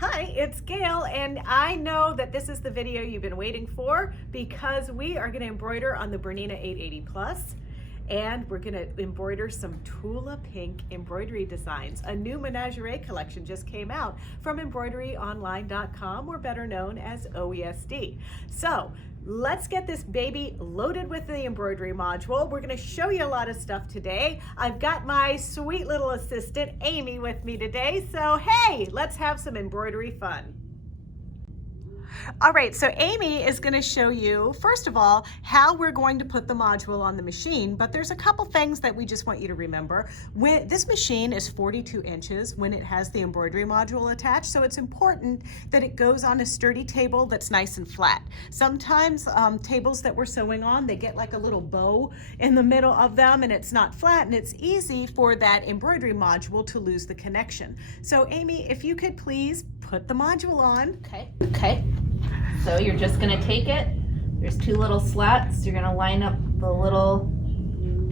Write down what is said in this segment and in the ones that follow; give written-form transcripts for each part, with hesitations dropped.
Hi, it's Gayle, and I know that this is the video you've been waiting for because we are going to embroider on the Bernina 880 Plus, and we're going to embroider some Tula Pink embroidery designs. A new menagerie collection just came out from embroideryonline.com, or better known as OESD. So let's get this baby loaded with the embroidery module. We're going to show you a lot of stuff today. I've got my sweet little assistant Amy with me today, so hey, let's have some embroidery fun. All right, so Amy is going to show you, first of all, how we're going to put the module on the machine, but there's a couple things that we just want you to remember. When this machine is 42 inches when it has the embroidery module attached, so it's important that it goes on a sturdy table that's nice and flat. Sometimes tables that we're sewing on, they get like a little bow in the middle of them and it's not flat, and it's easy for that embroidery module to lose the connection. So Amy, if you could please put the module on. Okay. So you're just gonna take it, there's two little slats, you're gonna line up the little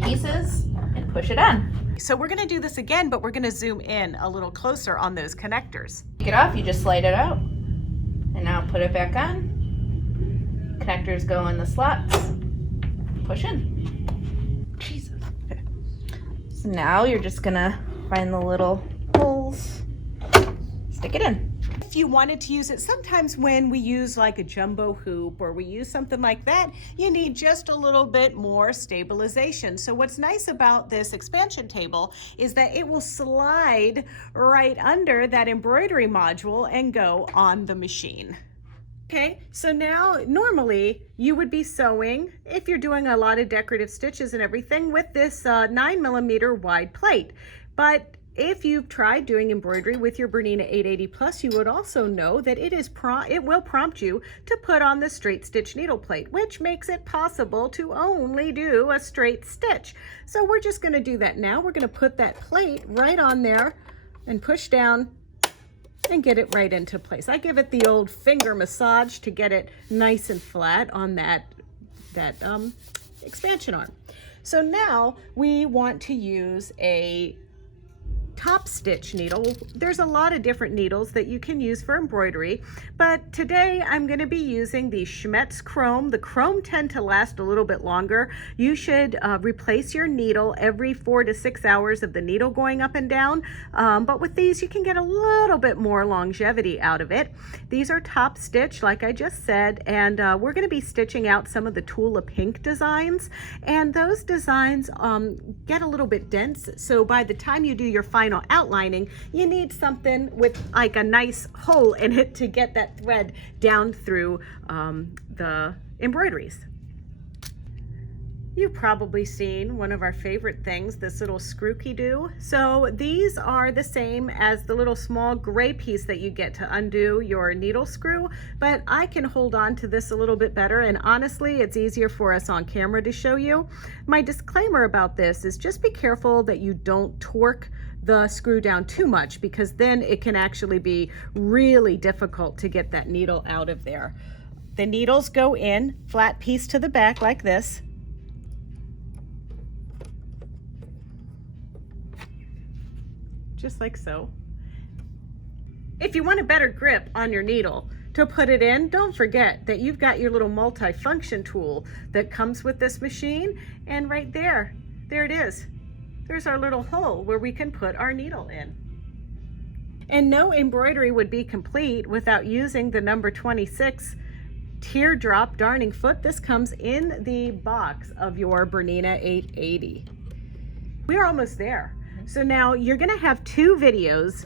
pieces and push it on. So we're gonna do this again, but we're gonna zoom in a little closer on those connectors. Take it off, you just slide it out, and now put it back on. Connectors go in the slots, push in. Jesus. So now you're just gonna find the little holes, stick it in. If you wanted to use it, sometimes when we use like a jumbo hoop or we use something like that, you need just a little bit more stabilization. So what's nice about this expansion table is that it will slide right under that embroidery module and go on the machine. Okay, so now normally you would be sewing, if you're doing a lot of decorative stitches and everything, with this 9mm wide plate. But if you've tried doing embroidery with your Bernina 880 Plus, you would also know that it will prompt you to put on the straight stitch needle plate, which makes it possible to only do a straight stitch. So we're just going to do that now. We're going to put that plate right on there and push down and get it right into place. I give it the old finger massage to get it nice and flat on that expansion arm. So now we want to use a top stitch needle. There's a lot of different needles that you can use for embroidery, but today I'm going to be using the Schmetz Chrome. The Chrome tend to last a little bit longer. You should replace your needle every 4 to 6 hours of the needle going up and down, but with these you can get a little bit more longevity out of it. These are top stitch, like I just said, and we're going to be stitching out some of the Tula Pink designs, and those designs get a little bit dense, so by the time you do your final outlining, you need something with like a nice hole in it to get that thread down through the embroideries. You've probably seen one of our favorite things, this little screw-key-doo. So these are the same as the little small gray piece that you get to undo your needle screw, but I can hold on to this a little bit better, and honestly, it's easier for us on camera to show you. My disclaimer about this is just be careful that you don't torque the screw down too much, because then it can actually be really difficult to get that needle out of there. The needles go in, flat piece to the back like this. Just like so. If you want a better grip on your needle to put it in, don't forget that you've got your little multi-function tool that comes with this machine, and right there it is. There's our little hole where we can put our needle in. And no embroidery would be complete without using the number 26 teardrop darning foot. This comes in the box of your Bernina 880. We're almost there. So now you're gonna have two videos,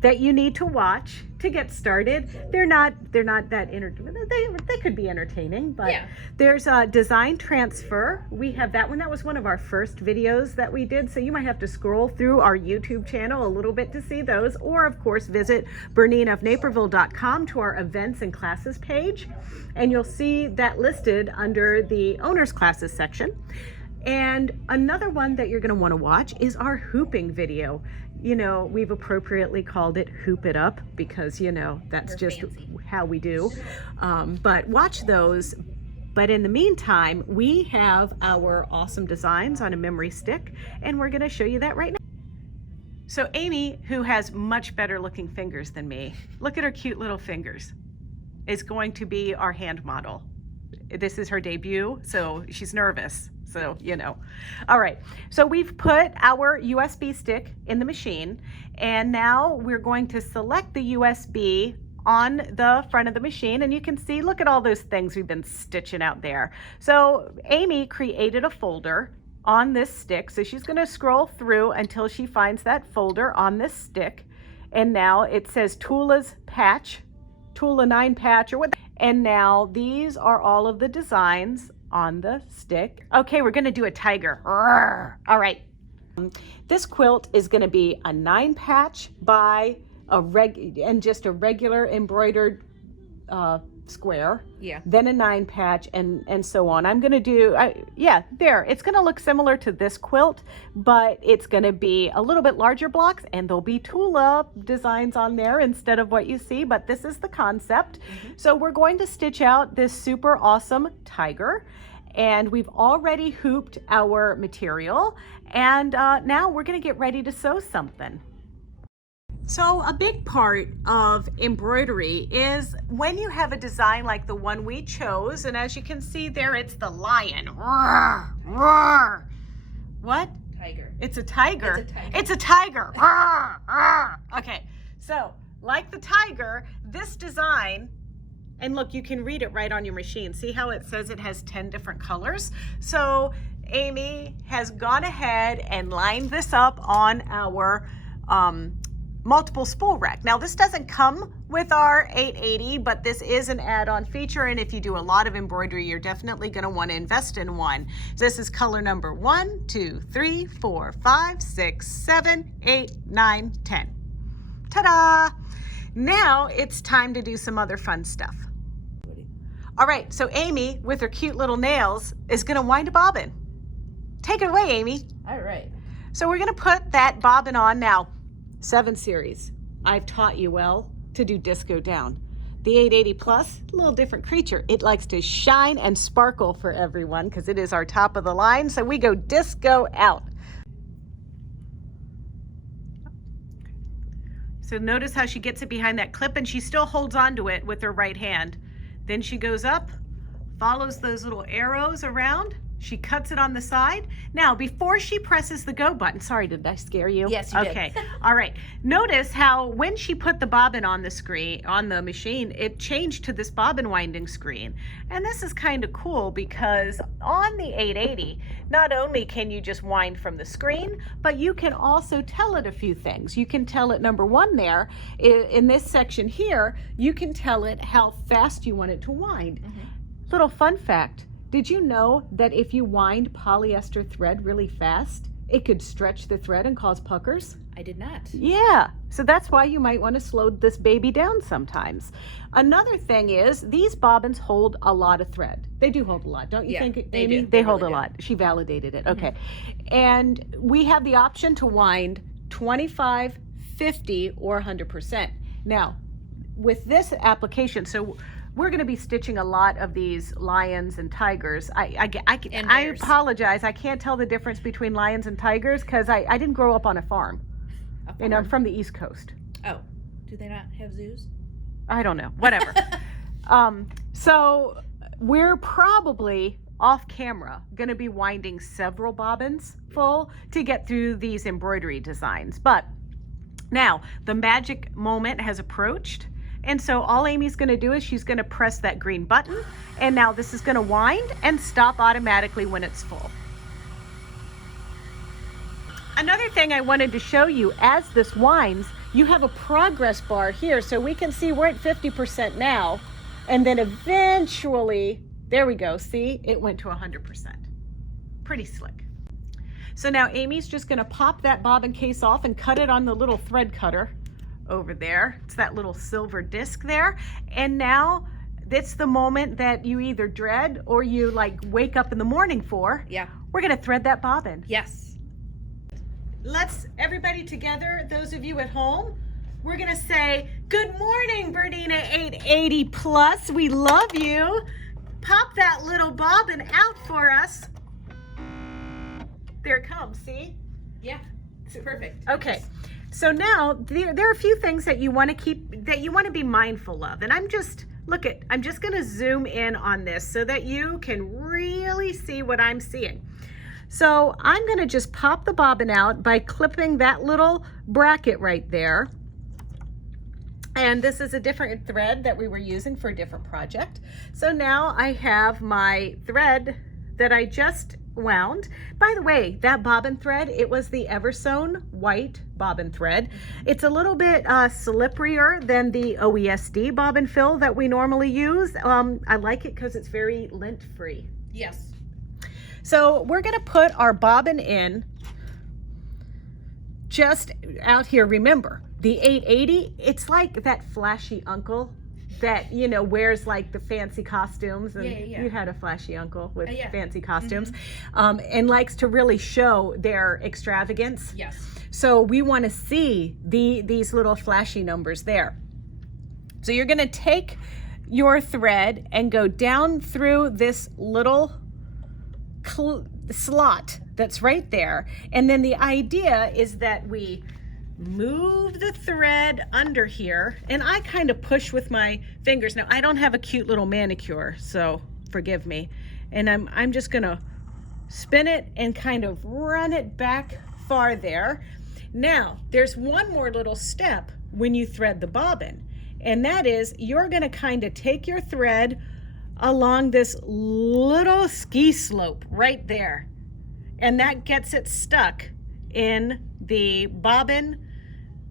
that you need to watch to get started. They're not that they could be entertaining, but yeah. There's a design transfer. We have that one. That was one of our first videos that we did, so you might have to scroll through our YouTube channel a little bit to see those, or of course visit BERNINA.com to our events and classes page, and you'll see that listed under the owners classes section. And another one that you're going to want to watch is our hooping video. You know, we've appropriately called it Hoop It Up because, you know, that's just how we do. But watch those. But in the meantime, we have our awesome designs on a memory stick, and we're going to show you that right now. So Amy, who has much better looking fingers than me, look at her cute little fingers, is going to be our hand model. This is her debut, so she's nervous. So, you know. All right, so we've put our USB stick in the machine, and now we're going to select the USB on the front of the machine, and you can see, look at all those things we've been stitching out there. So Amy created a folder on this stick, so she's going to scroll through until she finds that folder on this stick, and now it says Tula's patch, Tula 9 patch, or what. And now these are all of the designs on the stick. Okay, we're going to do a tiger. All right. This quilt is going to be a 9 patch by just a regular embroidered square. Yeah. Then a 9 patch and so on. I'm going to do, yeah, there. It's going to look similar to this quilt, but it's going to be a little bit larger blocks, and there'll be Tula designs on there instead of what you see, but this is the concept. So we're going to stitch out this super awesome tiger, and we've already hooped our material, and now we're going to get ready to sew something. So a big part of embroidery is when you have a design like the one we chose, and as you can see there, it's the lion. Roar, roar. What? Tiger. It's a tiger. It's a tiger. It's a tiger. Roar, roar. Okay, so like the tiger, this design, and look, you can read it right on your machine. See how it says it has 10 different colors? So Amy has gone ahead and lined this up on our multiple spool rack. Now this doesn't come with our 880, but this is an add-on feature, and if you do a lot of embroidery, you're definitely going to want to invest in one. This is color number 1, 2, 3, 4, 5, 6, 7, 8, 9, 10. Ta-da! Now it's time to do some other fun stuff. All right, so Amy, with her cute little nails, is going to wind a bobbin. Take it away, Amy. All right. So we're going to put that bobbin on now. 7 series. I've taught you well to do disco down. The 880 Plus, a little different creature. It likes to shine and sparkle for everyone because it is our top of the line. So we go disco out. So notice how she gets it behind that clip, and she still holds on to it with her right hand. Then she goes up, follows those little arrows around. She cuts it on the side. Now, before she presses the go button, sorry, did I scare you? Yes, you did. Okay, all right. Notice how when she put the bobbin on the screen, on the machine, it changed to this bobbin winding screen. And this is kind of cool because on the 880, not only can you just wind from the screen, but you can also tell it a few things. You can tell it, number one there, in this section here, you can tell it how fast you want it to wind. Little fun fact. Did you know that if you wind polyester thread really fast, it could stretch the thread and cause puckers? I did not. Yeah, so that's why you might want to slow this baby down sometimes. Another thing is these bobbins hold a lot of thread. They do hold a lot, don't you think, they Amy? do. They They hold really a do. lot. She validated it. Okay. And we have the option to wind 25, 50, or 100%. Now, with this application, so we're going to be stitching a lot of these lions and tigers. I bears. apologize. I can't tell the difference between lions and tigers because I didn't grow up on a farm. And I'm from the East Coast. Oh, do they not have zoos? I don't know. Whatever. So we're probably off camera going to be winding several bobbins full to get through these embroidery designs. But now the magic moment has approached. And so all Amy's going to do is she's going to press that green button, and now this is going to wind and stop automatically when it's full. Another thing I wanted to show you, as this winds, you have a progress bar here, so we can see we're at 50% now, and then eventually, there we go, see, it went to 100%. Pretty slick. So now Amy's just going to pop that bobbin case off and cut it on the little thread cutter over there. It's that little silver disc there. And now it's the moment that you either dread or you like wake up in the morning for. Yeah. We're going to thread that bobbin. Yes. Let's, everybody together, those of you at home, we're going to say, good morning, Bernina 880 Plus. We love you. Pop that little bobbin out for us. There it comes, see? Yeah. Perfect. Okay. So now there are a few things that you want to be mindful of. And I'm just going to zoom in on this so that you can really see what I'm seeing. So I'm going to just pop the bobbin out by clipping that little bracket right there. And this is a different thread that we were using for a different project. So now I have my thread that I just wound. By the way, that bobbin thread, it was the Eversewn white bobbin thread. It's a little bit slipperier than the OESD bobbin fill that we normally use. I like it because it's very lint free. Yes. So we're going to put our bobbin in just out here. Remember, the 880, it's like that flashy uncle that, you know, wears like the fancy costumes. And you had a flashy uncle with fancy costumes, and likes to really show their extravagance. Yes. So we want to see these little flashy numbers there. So you're going to take your thread and go down through this little slot that's right there. And then the idea is that we move the thread under here, and I kind of push with my fingers. Now I don't have a cute little manicure, so forgive me. And I'm just gonna spin it and kind of run it back far there. Now there's one more little step when you thread the bobbin, and that is you're gonna kind of take your thread along this little ski slope right there, and that gets it stuck in the bobbin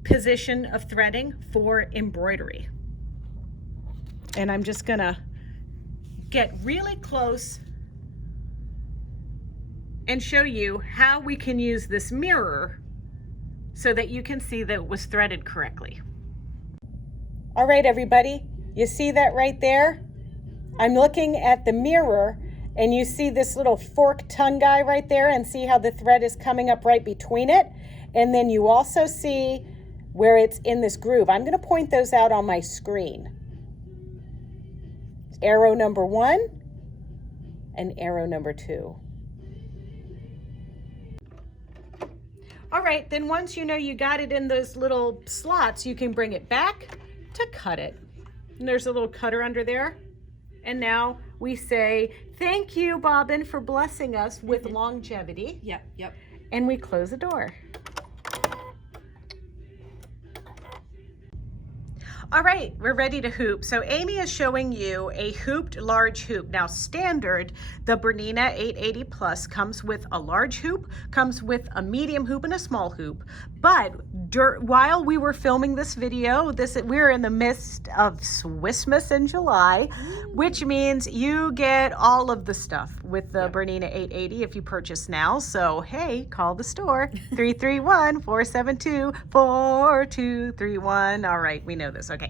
position of threading for embroidery. And I'm just gonna get really close and show you how we can use this mirror so that you can see that it was threaded correctly. All right, everybody, you see that right there? I'm looking at the mirror, and you see this little forked tongue guy right there, and see how the thread is coming up right between it. And then you also see where it's in this groove. I'm going to point those out on my screen. Arrow number 1 and arrow number 2. All right, then once you know you got it in those little slots, you can bring it back to cut it. And there's a little cutter under there. And now we say, thank you, bobbin, for blessing us with longevity. Yep. And we close the door. All right, we're ready to hoop. So Amy is showing you a hooped large hoop. Now standard, the Bernina 880 Plus comes with a large hoop, comes with a medium hoop and a small hoop. But while we were filming this video, we're in the midst of Swissmas in July, which means you get all of the stuff with the Bernina 880 if you purchase now. So hey, call the store, 331-472-4231. All right, we know this, okay.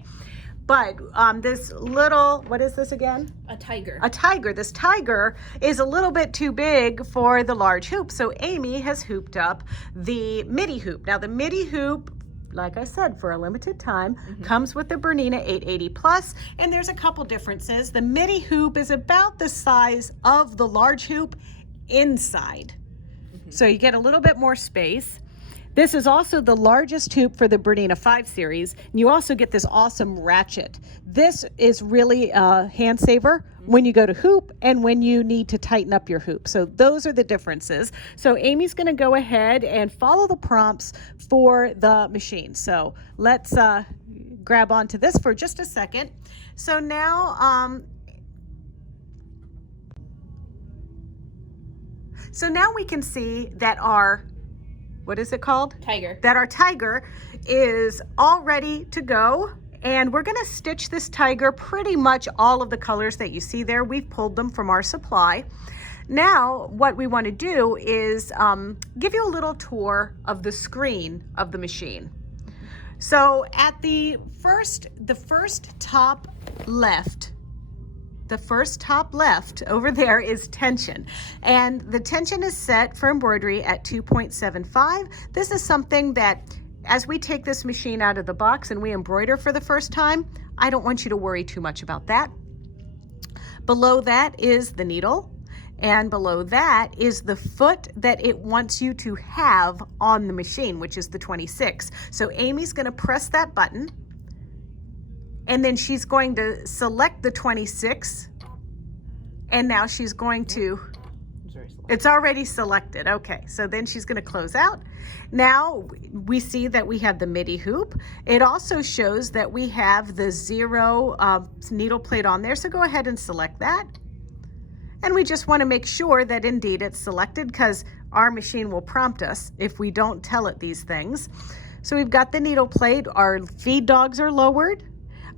But this little, what is this again? A tiger. A tiger. This tiger is a little bit too big for the large hoop. So Amy has hooped up the midi hoop. Now the midi hoop, like I said, for a limited time, comes with the Bernina 880 Plus, and there's a couple differences. The midi hoop is about the size of the large hoop inside. So you get a little bit more space. This is also the largest hoop for the Bernina 5 series. And you also get this awesome ratchet. This is really a hand saver when you go to hoop and when you need to tighten up your hoop. So those are the differences. So Amy's gonna go ahead and follow the prompts for the machine. So let's grab onto this for just a second. So now, we can see that our, what is it called? Tiger. That our tiger is all ready to go. And we're gonna stitch this tiger pretty much all of the colors that you see there. We've pulled them from our supply. Now, what we wanna do is give you a little tour of the screen of the machine. So at the first top left, over there is tension, and the tension is set for embroidery at 2.75. This is something that as we take this machine out of the box and we embroider for the first time, I don't want you to worry too much about that. Below that is the needle, And below that is the foot that it wants you to have on the machine, which is the 26. So Amy's going to press that button, and then she's going to select the 26, and now she's going to, it's already selected. Okay, so then she's going to close out. Now we see that we have the midi hoop. It also shows that we have the 0 needle plate on there, so go ahead and select that. And we just want to make sure that indeed it's selected, because our machine will prompt us if we don't tell it these things. So we've got the needle plate, our feed dogs are lowered,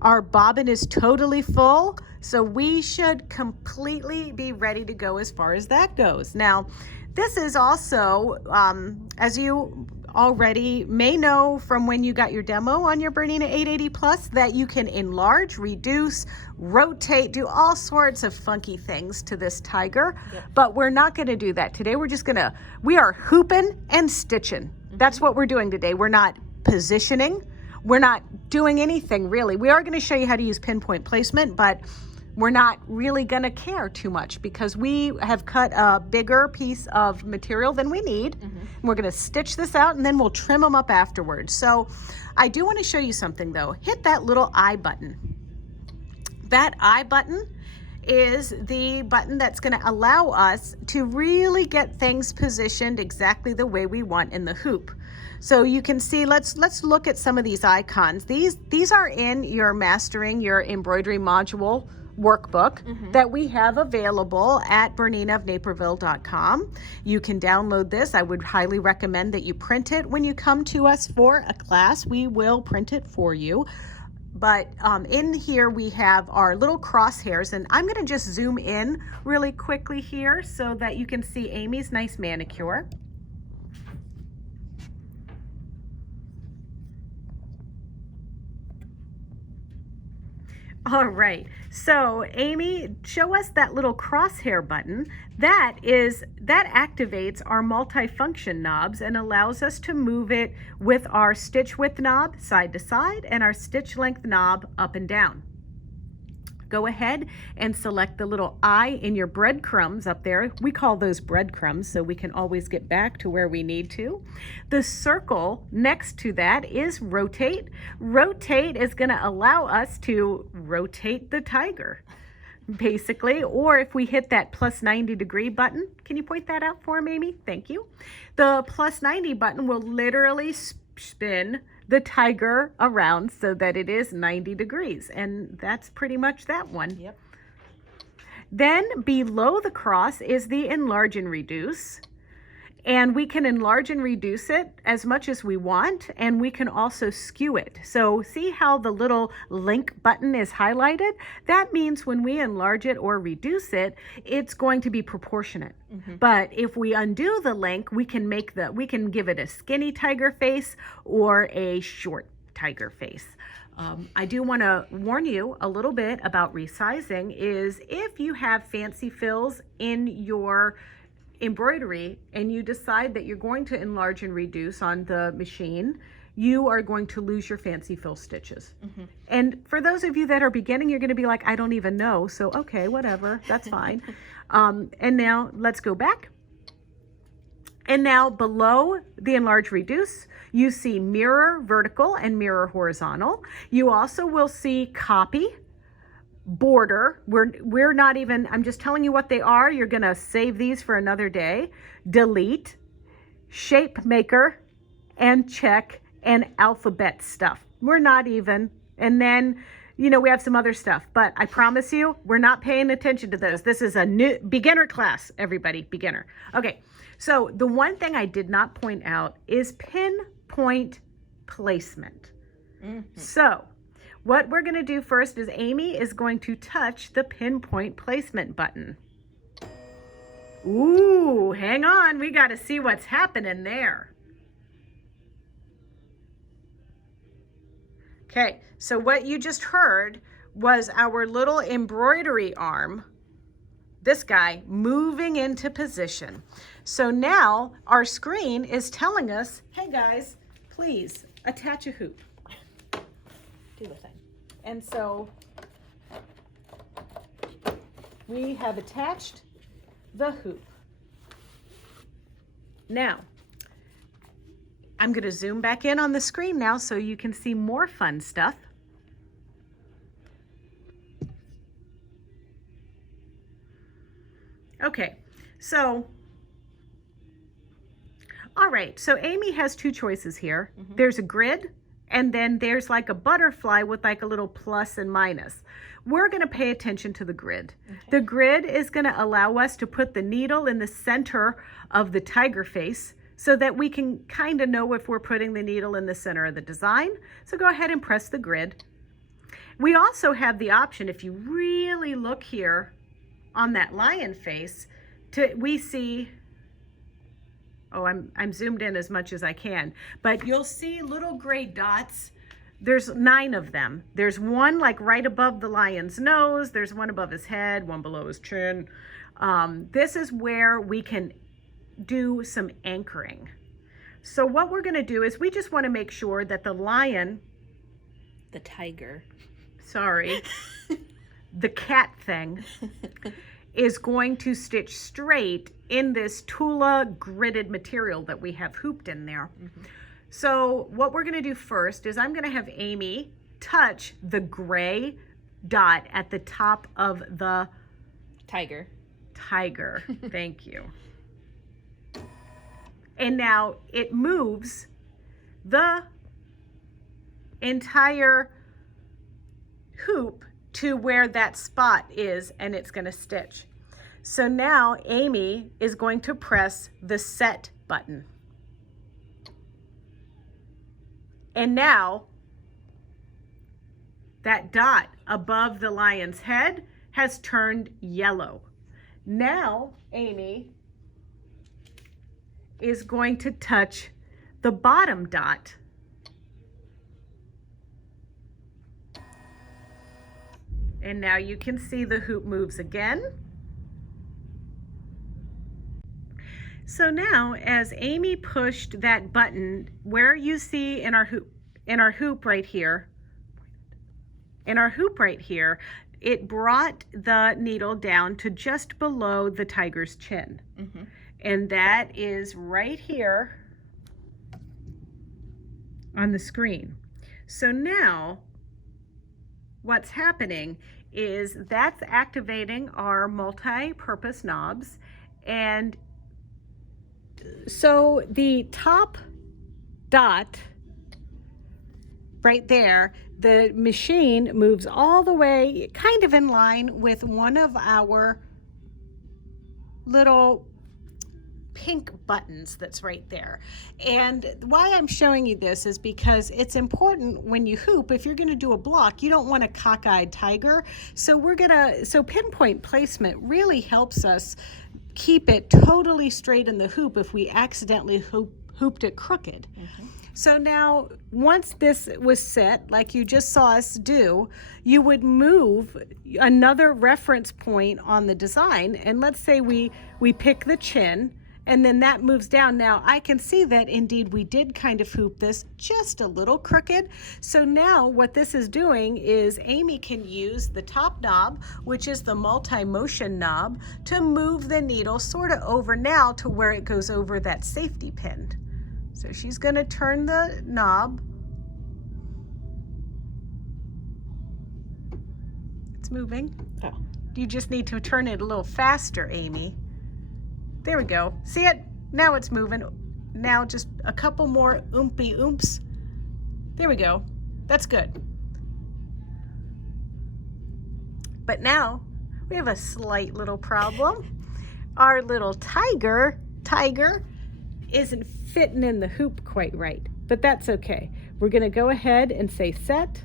our bobbin is totally full, so we should completely be ready to go as far as that goes. Now, this is also, as you already may know from when you got your demo on your Bernina 880 Plus, that you can enlarge, reduce, rotate, do all sorts of funky things to this tiger. Yep. But we're not going to do that today. We are hooping and stitching. That's what we're doing today. We're not positioning. We're not doing anything really. We are going to show you how to use pinpoint placement, but we're not really going to care too much because we have cut a bigger piece of material than we need. We're going to stitch this out and then we'll trim them up afterwards. So I do want to show you something though. Hit that little I button. That I button is the button that's going to allow us to really get things positioned exactly the way we want in the hoop. So you can see, let's look at some of these icons. These are in your Mastering Your Embroidery module workbook that we have available at BERNINAofNaperville.com. You can download this. I would highly recommend that you print it when you come to us for a class. We will print it for you. But in here we have our little crosshairs, and I'm going to just zoom in really quickly here so that you can see Amy's nice manicure. All right, so Amy, show us that little crosshair button. That activates our multifunction knobs and allows us to move it with our stitch width knob side to side and our stitch length knob up and down. Go ahead and select the little I in your breadcrumbs up there. We call those breadcrumbs so we can always get back to where we need to. The circle next to that is rotate. Rotate is going to allow us to rotate the tiger, basically. Or if we hit that plus 90 degree button, can you point that out for me, Amy? Thank you. The plus 90 button will literally spin the tiger around so that it is 90 degrees, and that's pretty much that one. Yep. Then below the cross is the enlarge and reduce, and we can enlarge and reduce it as much as we want, and we can also skew it. So see how the little link button is highlighted? That means when we enlarge it or reduce it, it's going to be proportionate. But if we undo the link, we can give it a skinny tiger face or a short tiger face. I do want to warn you a little bit about resizing. Is if you have fancy fills in your embroidery and you decide that you're going to enlarge and reduce on the machine, you are going to lose your fancy fill stitches. And for those of you that are beginning, you're going to be like, I don't even know. So, okay, whatever, that's fine. And now let's go back. And now below the enlarge reduce, you see mirror vertical and mirror horizontal. You also will see copy, border. We're not even, I'm just telling you what they are. You're going to save these for another day. Delete, shape maker, and check, and alphabet stuff. We're not even. And then, you know, we have some other stuff, but I promise you, we're not paying attention to those. This is a new beginner class, everybody, beginner. Okay, so the one thing I did not point out is pinpoint placement. So what we're going to do first is Amy is going to touch the pinpoint placement button. Ooh, hang on. We got to see what's happening there. Okay, so what you just heard was our little embroidery arm, this guy, moving into position. So now our screen is telling us, hey guys, please attach a hoop. Do the thing. And so we have attached the hoop. Now, I'm going to zoom back in on the screen now so you can see more fun stuff. Okay, so, all right, so Amy has two choices here. There's a grid, and then there's like a butterfly with like a little plus and minus. We're going to pay attention to the grid. Okay. The grid is going to allow us to put the needle in the center of the tiger face so that we can kind of know if we're putting the needle in the center of the design. So go ahead and press the grid. We also have the option, if you really look here on that lion face, we see, oh, I'm zoomed in as much as I can, but you'll see little gray dots. There's 9 of them. There's one like right above the lion's nose. There's one above his head, one below his chin. This is where we can do some anchoring. So what we're going to do is we just want to make sure that the lion, the tiger, sorry, the cat thing, is going to stitch straight in this Tula gridded material that we have hooped in there. So what we're going to do first is I'm going to have Amy touch the gray dot at the top of the tiger. Thank you. And now it moves the entire hoop to where that spot is, and it's going to stitch. So now Amy is going to press the set button. And now that dot above the lion's head has turned yellow. Now Amy is going to touch the bottom dot. And now you can see the hoop moves again. So now as Amy pushed that button, where you see in our hoop right here, it brought the needle down to just below the tiger's chin. And that is right here on the screen. So now what's happening is that's activating our multi-purpose knobs, and so the top dot right there, the machine moves all the way kind of in line with one of our little pink buttons that's right there. And why I'm showing you this is because it's important when you hoop, if you're going to do a block, you don't want a cockeyed tiger. So pinpoint placement really helps us keep it totally straight in the hoop if we accidentally hooped it crooked. So now once this was set, like you just saw us do, you would move another reference point on the design, and let's say we pick the chin, and then that moves down. Now I can see that indeed we did kind of hoop this just a little crooked. So now what this is doing is Amy can use the top knob, which is the multi-motion knob, to move the needle sort of over now to where it goes over that safety pin. So she's going to turn the knob. It's moving. Oh. You just need to turn it a little faster, Amy. There we go. See it? Now it's moving. Now just a couple more oompy oomps. There we go. That's good. But now we have a slight little problem. Our little tiger isn't fitting in the hoop quite right, but that's okay. We're going to go ahead and say set.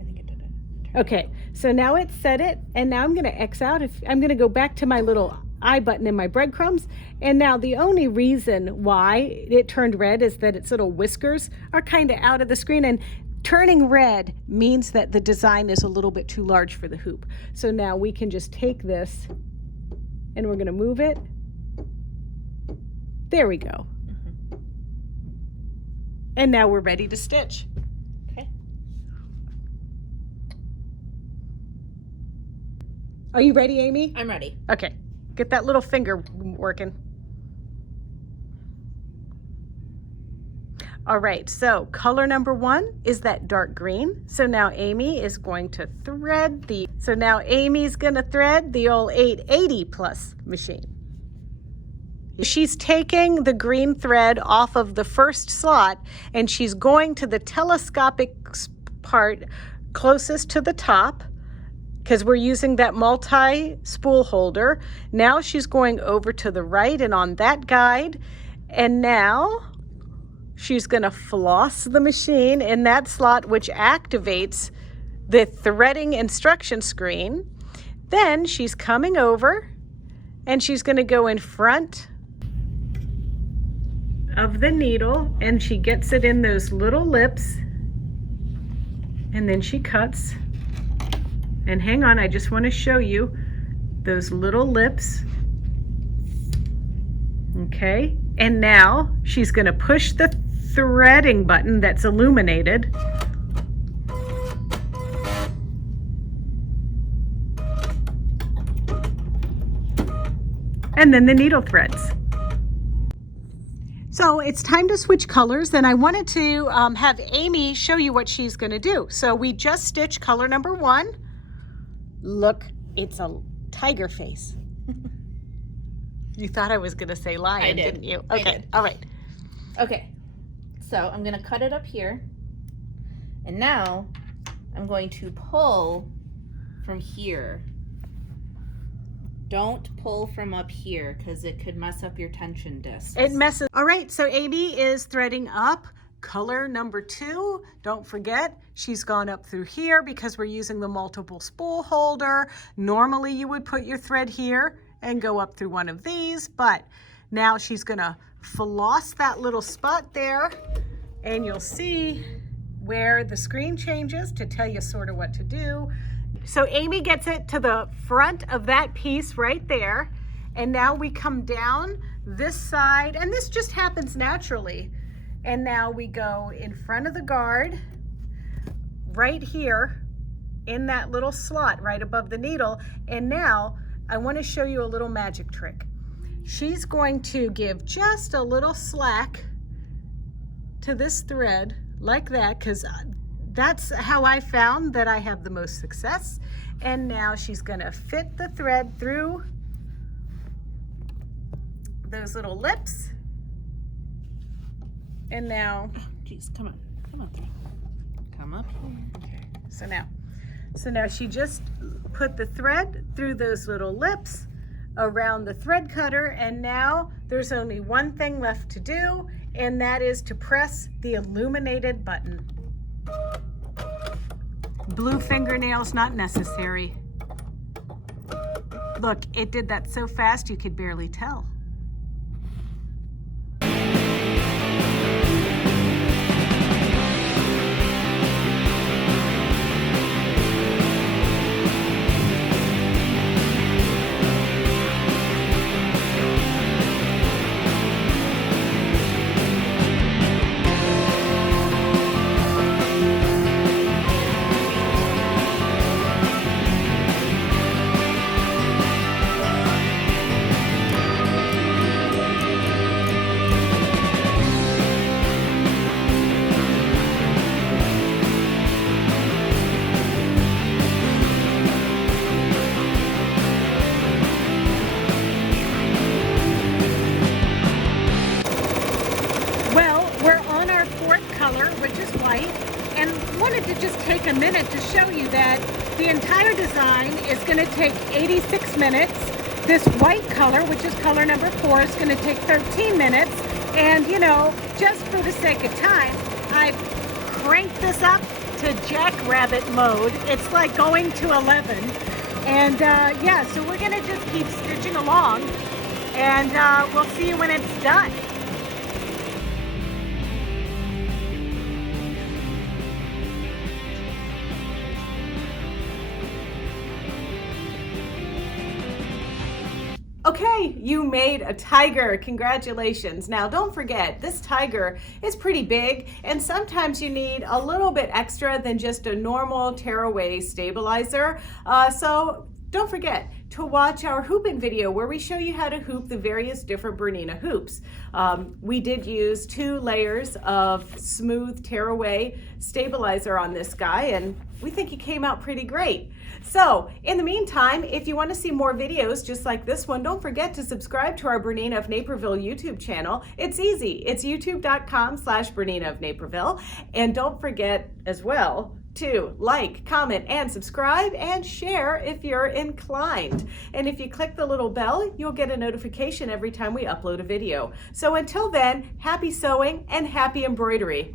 I think it did it. Okay, so now it's set it, and now I'm going to X out. I'm going to go back to my little I button in my breadcrumbs, and now the only reason why it turned red is that its little whiskers are kind of out of the screen, and turning red means that the design is a little bit too large for the hoop. So now we can just take this and we're going to move it. There we go. And now we're ready to stitch. Okay. Are you ready, Amy? I'm ready. Okay, get that little finger working. All right, so color number 1 is that dark green. So now Amy is going to thread Amy's gonna thread the old 880 plus machine. She's taking the green thread off of the first slot and she's going to the telescopic part closest to the top because we're using that multi-spool holder. Now she's going over to the right and on that guide, and now she's gonna floss the machine in that slot, which activates the threading instruction screen. Then she's coming over and she's gonna go in front of the needle and she gets it in those little lips, and then she cuts. And hang on, I just want to show you those little lips. Okay, and now she's going to push the threading button that's illuminated. And then the needle threads. So it's time to switch colors, and I wanted to have Amy show you what she's going to do. So we just stitched color number 1. Look, it's a tiger face. You thought I was going to say lion, didn't you? Okay, I did. All right. Okay, so I'm going to cut it up here. And now I'm going to pull from here. Don't pull from up here because it could mess up your tension discs. It messes. All right, so Amy is threading up color number 2. Don't forget, she's gone up through here because we're using the multiple spool holder. Normally you would put your thread here and go up through one of these, but now she's gonna floss that little spot there, and you'll see where the screen changes to tell you sort of what to do. So Amy gets it to the front of that piece right there, and now we come down this side, and this just happens naturally. And now we go in front of the guard, right here, in that little slot right above the needle. And now I want to show you a little magic trick. She's going to give just a little slack to this thread like that, because that's how I found that I have the most success. And now she's going to fit the thread through those little lips. And now, Geez, come on through. Come up here. okay, so now she just put the thread through those little lips around the thread cutter, and now there's only one thing left to do, and that is to press the illuminated button. Blue fingernails not necessary. Look, it did that so fast you could barely tell. And wanted to just take a minute to show you that the entire design is going to take 86 minutes. This white color, which is color number 4, is going to take 13 minutes. And you know, just for the sake of time, I've cranked this up to jackrabbit mode. It's like going to 11. And yeah, so we're going to just keep stitching along, and we'll see you when it's done. Okay, you made a tiger. Congratulations. Now don't forget, this tiger is pretty big, and sometimes you need a little bit extra than just a normal tearaway stabilizer. So don't forget to watch our hooping video where we show you how to hoop the various different Bernina hoops. We did use 2 layers of smooth tearaway stabilizer on this guy, and we think he came out pretty great. So in the meantime, if you want to see more videos just like this one, don't forget to subscribe to our Bernina of Naperville YouTube channel. It's easy. It's youtube.com/Bernina of Naperville. And don't forget as well to like, comment, and subscribe, and share if you're inclined. And if you click the little bell, you'll get a notification every time we upload a video. So until then, happy sewing and happy embroidery.